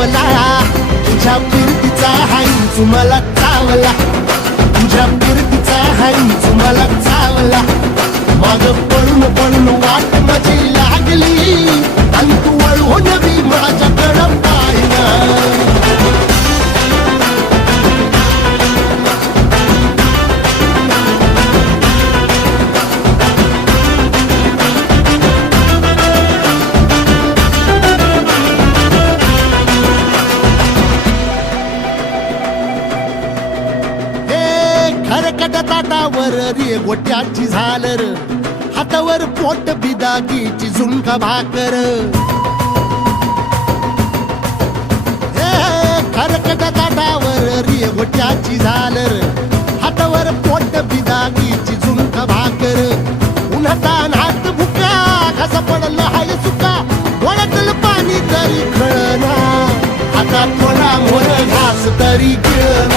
चावला, तुझ्या फिरतीचा हाईच मला चावला, तुझ्या फिरतीचा हाईच मला चावला. माग पळून पळून वाट माझी लागली आणि तू वळून बी माझ्याकडं पाहिना. खरकट ताटावर रे गोट्याची झालर, हातावर पोट बिदागीची झुणका भाकर. खरकट ताटावर रे गोट्याची झालर, हातावर पोट बिदागीची झुणका भाकर. उन्हातान हात भुका, कसा पडलं हाय सुका, डोळ्यातलं पाणी तरी कळना, आता थोडा मोर घास तरी गिळना.